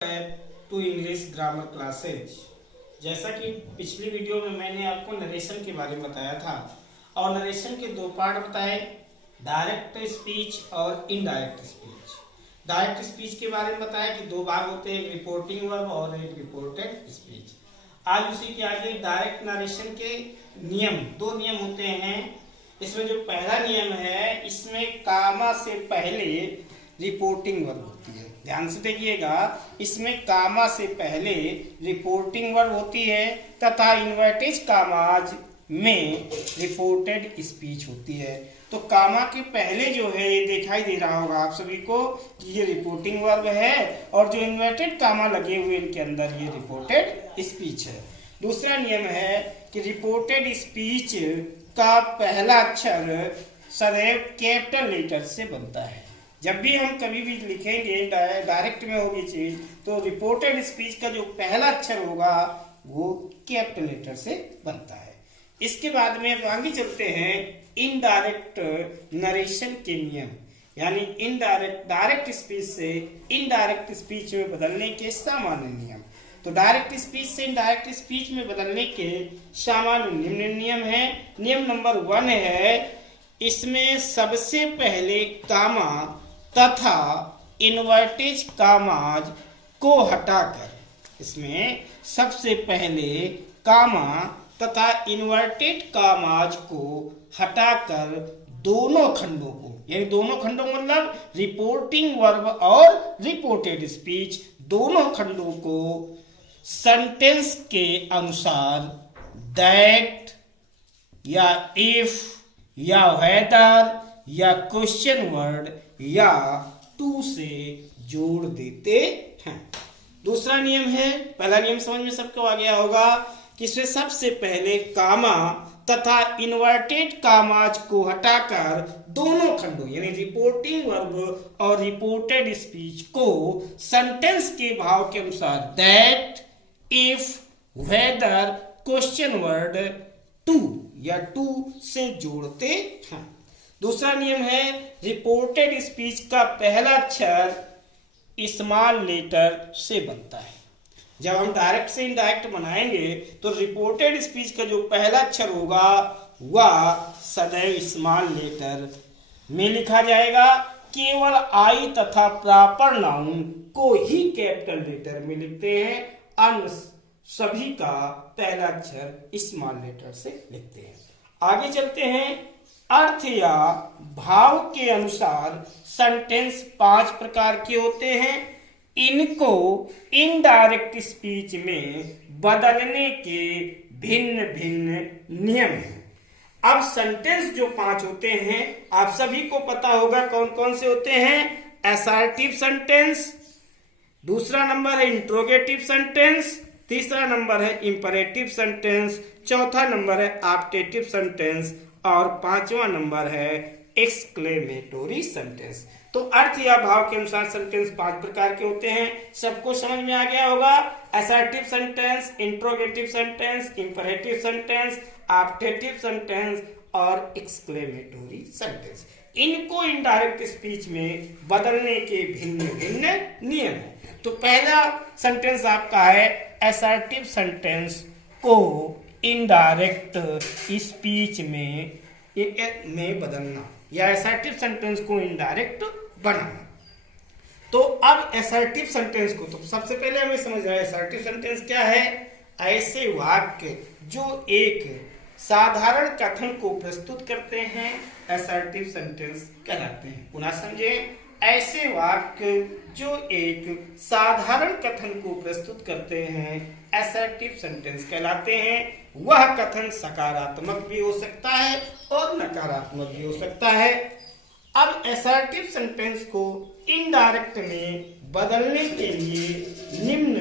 To English grammar classes. जैसा कि पिछली वीडियो में मैंने आपको नरेशन के बारे में बताया था और नरेशन के दो पार्ट बताए, डायरेक्ट स्पीच और इनडायरेक्ट स्पीच। डायरेक्ट स्पीच के बारे में बताया कि दो भाग होते हैं, एक रिपोर्टिंग वर्ब और एक रिपोर्टेड स्पीच। आज उसी के आगे डायरेक्ट नरेशन के नियम, दो नियम होते हैं। इसमें जो पहला नियम है, इसमें कामा से पहले रिपोर्टिंग वर्ब होती है। ध्यान से देखिएगा, इसमें कामा से पहले रिपोर्टिंग वर्ब होती है तथा इन्वर्टेड कामाज में रिपोर्टेड स्पीच होती है। तो कामा के पहले जो है ये दिखाई दे रहा होगा आप सभी को कि ये रिपोर्टिंग वर्ब है और जो इन्वर्टेड कामा लगे हुए इनके अंदर ये रिपोर्टेड स्पीच है। दूसरा नियम है कि रिपोर्टेड स्पीच का पहला अक्षर सदैव कैपिटल लेटर से बनता है। जब भी हम कभी भी लिखेंगे डायरेक्ट में होगी चीज, तो रिपोर्टेड स्पीच का जो पहला अक्षर होगा वो कैपिटल लेटर से बनता है। इसके बाद में आगे चलते हैं इनडायरेक्ट नरेशन के नियम, यानी इनडायरेक्ट डायरेक्ट स्पीच से इनडायरेक्ट स्पीच में बदलने के सामान्य नियम। तो डायरेक्ट स्पीच से इनडायरेक्ट स्पीच में बदलने के सामान्य निम्न नियम है। नियम नंबर 1 है, इसमें सबसे पहले कामा तथा इन्वर्टेड कामाज को हटाकर, इसमें सबसे पहले कामा तथा इन्वर्टेड कामाज को हटाकर दोनों खंडों को, यानी दोनों खंडों मतलब रिपोर्टिंग वर्ब और रिपोर्टेड स्पीच, दोनों खंडों को सेंटेंस के अनुसार दैट या इफ या वेदर या क्वेश्चन वर्ड या टू से जोड़ देते हैं। दूसरा नियम है, पहला नियम समझ में सबको आ गया होगा कि इसमें सबसे पहले कामा तथा इन्वर्टेड कामाज को हटाकर दोनों खंडों यानी रिपोर्टिंग वर्ब और रिपोर्टेड स्पीच को सेंटेंस के भाव के अनुसार that, if, whether, question word, to या टू से जोड़ते हैं। दूसरा नियम है, रिपोर्टेड स्पीच का पहला अक्षर स्मॉल लेटर से बनता है। जब हम डायरेक्ट से इनडायरेक्ट बनाएंगे तो रिपोर्टेड स्पीच का जो पहला अक्षर होगा वह सदैव स्मॉल लेटर में लिखा जाएगा। केवल आई तथा प्रॉपर नाउन को ही कैपिटल लेटर में लिखते हैं, अन्य सभी का पहला अक्षर स्मॉल लेटर से लिखते हैं। आगे चलते हैं, अर्थ या भाव के अनुसार सेंटेंस 5 प्रकार के होते हैं। इनको इनडायरेक्ट स्पीच में बदलने के भिन्न भिन्न नियम हैं। अब सेंटेंस जो 5 होते हैं आप सभी को पता होगा कौन कौन से होते हैं। असर्टिव सेंटेंस, दूसरा नंबर है इंट्रोगेटिव सेंटेंस, तीसरा नंबर है इंपरेटिव सेंटेंस, चौथा नंबर है ऑप्टेटिव सेंटेंस और पांचवा नंबर है एक्सक्लेमेटोरी सेंटेंस। तो अर्थ या भाव के अनुसार सेंटेंस 5 प्रकार के होते हैं। सबको समझ में आ गया होगा। Assertive sentence, interrogative sentence, imperative sentence, optative sentence और एक्सक्लेमेटोरी सेंटेंस। इनको इनडायरेक्ट स्पीच में बदलने के भिन्न भिन्न नियम है। तो पहला सेंटेंस आपका है असर्टिव सेंटेंस को इनडायरेक्ट स्पीच में बदलना या असर्टिव सेंटेंस को इनडायरेक्ट बनाना। तो अब असर्टिव सेंटेंस को तो सबसे पहले हमें समझ रहा है असर्टिव सेंटेंस क्या है। ऐसे वाक्य जो एक साधारण कथन को प्रस्तुत करते हैं असर्टिव सेंटेंस कहलाते हैं। पुनः समझे, ऐसे वाक्य जो एक साधारण कथन को प्रस्तुत करते हैं असर्टिव सेंटेंस कहलाते हैं। वह कथन सकारात्मक भी हो सकता है और नकारात्मक भी हो सकता है। अब असर्टिव सेंटेंस को इनडायरेक्ट में बदलने के लिए निम्न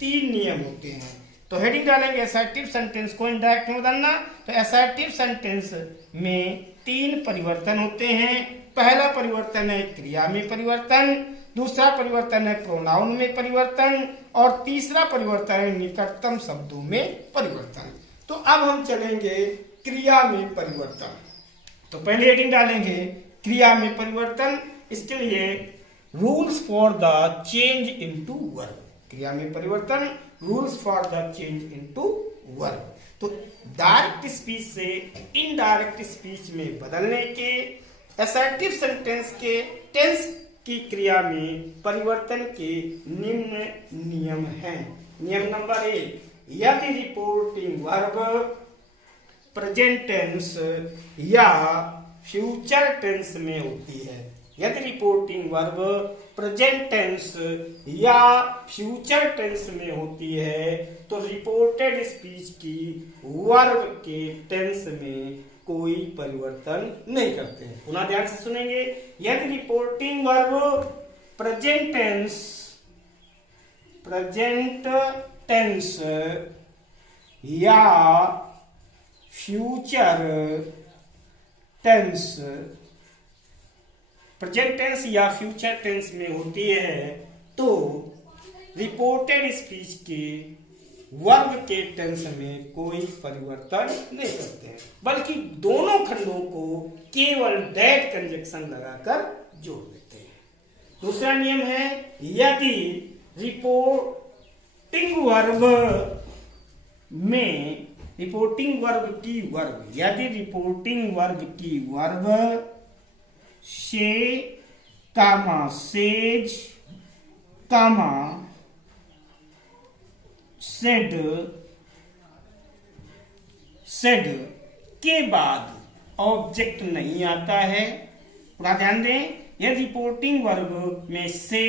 3 नियम होते हैं। तो हेडिंग डालेंगे असर्टिव सेंटेंस को इनडायरेक्ट में बदलना। तो असर्टिव सेंटेंस में 3 परिवर्तन होते हैं। पहला परिवर्तन है क्रिया में परिवर्तन, दूसरा परिवर्तन है प्रोनाउन में परिवर्तन और तीसरा परिवर्तन है निकटतम शब्दों में परिवर्तन। तो अब हम चलेंगे क्रिया में परिवर्तन। तो पहले हेडिंग डालेंगे क्रिया में परिवर्तन। इसके लिए rules for the change into verb. क्रिया में परिवर्तन, rules for the change into verb. तो डायरेक्ट स्पीच से इनडायरेक्ट स्पीच में बदलने के असर्टिव सेंटेंस के टेंस की क्रिया में परिवर्तन के निम्न नियम हैं। नियम नंबर 1, यदि रिपोर्टिंग वर्ब प्रेजेंट टेंस या फ्यूचर टेंस में होती है, यदि रिपोर्टिंग वर्ब प्रेजेंट टेंस या फ्यूचर टेंस में होती है तो रिपोर्टेड स्पीच की वर्ब के टेंस में कोई परिवर्तन नहीं करते हैं। पुनः ध्यान से सुनेंगे, यदि रिपोर्टिंग वर्ब प्रेजेंट टेंस या फ्यूचर टेंस, प्रेजेंट टेंस या फ्यूचर टेंस में होती है तो रिपोर्टेड स्पीच के वर्ब के टेंस में कोई परिवर्तन नहीं करते हैं, बल्कि दोनों खंडों को केवल दैट कंजक्शन लगाकर जोड़ देते हैं। दूसरा नियम है, यदि रिपोर्टिंग वर्ब की वर्ब से कामा सेज कामा सेड के बाद ऑब्जेक्ट नहीं आता है। पूरा ध्यान दें, यदि रिपोर्टिंग वर्ब में से,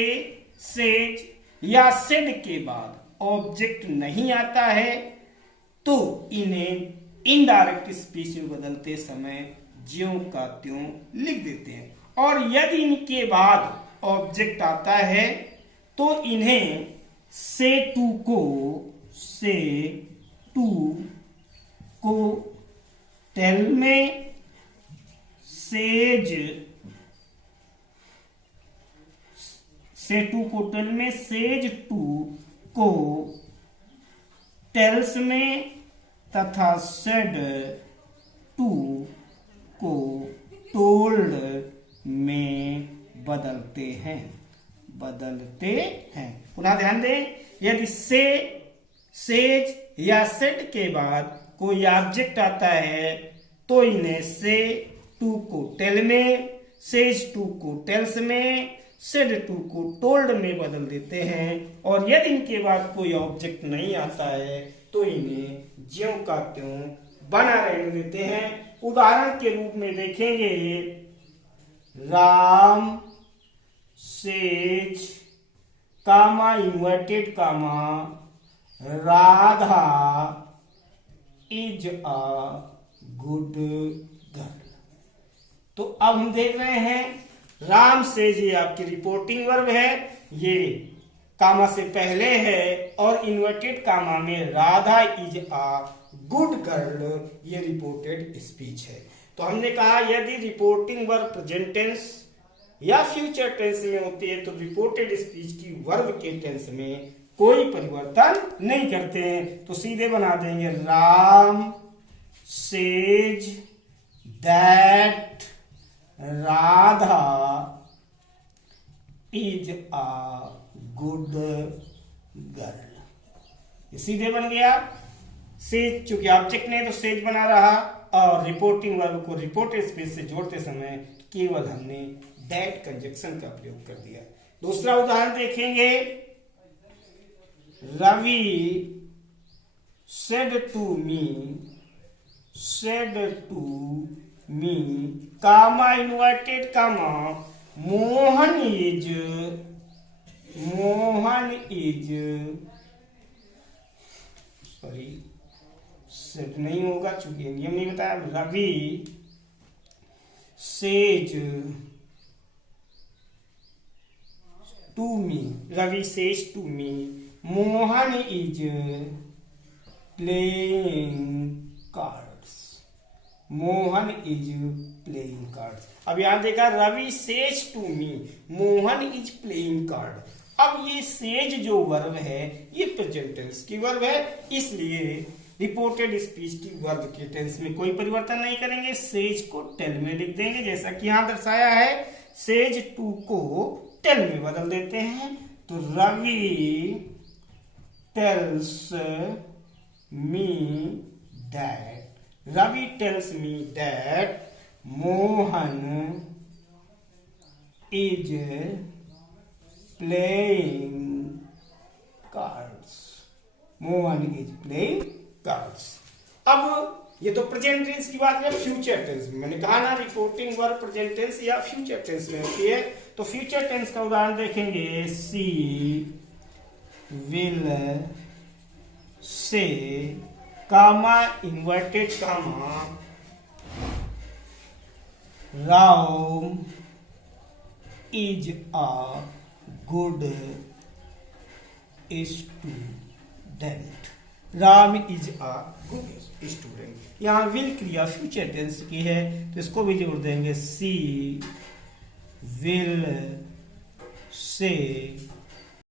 सेज या सेड के बाद ऑब्जेक्ट नहीं आता है तो इन्हें इनडायरेक्ट स्पीच में बदलते समय ज्यों का त्यों लिख देते हैं, और यदि इनके बाद ऑब्जेक्ट आता है तो इन्हें से टू को टेल में, सेज टू को टेल्स में तथा सेड टू को टोल्ड में बदलते हैं। पुनः ध्यान दें, यदि से, सेज या सेड के बाद कोई ऑब्जेक्ट आता है तो इन्हें से टू को टेल में, सेज टू को टेल्स में, सेड टू को टोल्ड में बदल देते हैं, और यदि इनके बाद कोई ऑब्जेक्ट नहीं आता है तो इन्हें ज्यों का त्यों बना रहने देते हैं। उदाहरण के रूप में देखेंगे, Ram says comma inverted comma Radha is a good girl. तो अब हम देख रहे हैं, राम सेज ये आपकी रिपोर्टिंग वर्ब है, ये कामा से पहले है, और इन्वर्टेड कामा में Radha is a good girl ये रिपोर्टेड स्पीच है। तो हमने कहा यदि रिपोर्टिंग वर्ब प्रेजेंट टेंस या फ्यूचर टेंस में होती है तो रिपोर्टेड स्पीच की वर्ब के टेंस में कोई परिवर्तन नहीं करते हैं। तो सीधे बना देंगे, Ram says that Radha is a good girl. सीधे बन गया। सेज चूंकि ऑब्जेक्ट नहीं तो सेज बना रहा, और रिपोर्टिंग वर्ब को रिपोर्टेड स्पीच से जोड़ते समय केवल हमने दैट कंजक्शन का प्रयोग कर दिया। दूसरा उदाहरण देखेंगे, Ravi said to me comma inverted comma Mohan is sorry set नहीं होगा चूंकि नियम नहीं बताया। Ravi says to me Mohan is playing cards. अब यहां देखा, Ravi says to me Mohan is playing card. अब ये सेज जो वर्ब है ये प्रेजेंट टेंस की वर्ब है, इसलिए रिपोर्टेड स्पीच की वर्ब के टेंस में कोई परिवर्तन नहीं करेंगे, सेज को टेल में लिख देंगे जैसा कि यहां दर्शाया है। सेज टू को टेल में बदल देते हैं, तो Ravi tells me that Ravi tells me that Mohan is playing cards. Mohan is playing cards. अब ये तो प्रेजेंट टेंस की बात है। फ्यूचर टेंस मैंने कहा ना, रिपोर्टिंग वर्ब प्रेजेंट टेंस या फ्यूचर टेंस में होती है। तो फ्यूचर टेंस का उदाहरण देखेंगे, she will say, comma inverted comma, Ram is a good student. Ram is a good student. यहाँ विल क्रिया फ्यूचर टेंस की है तो इसको भी जोड़ देंगे, सी विल से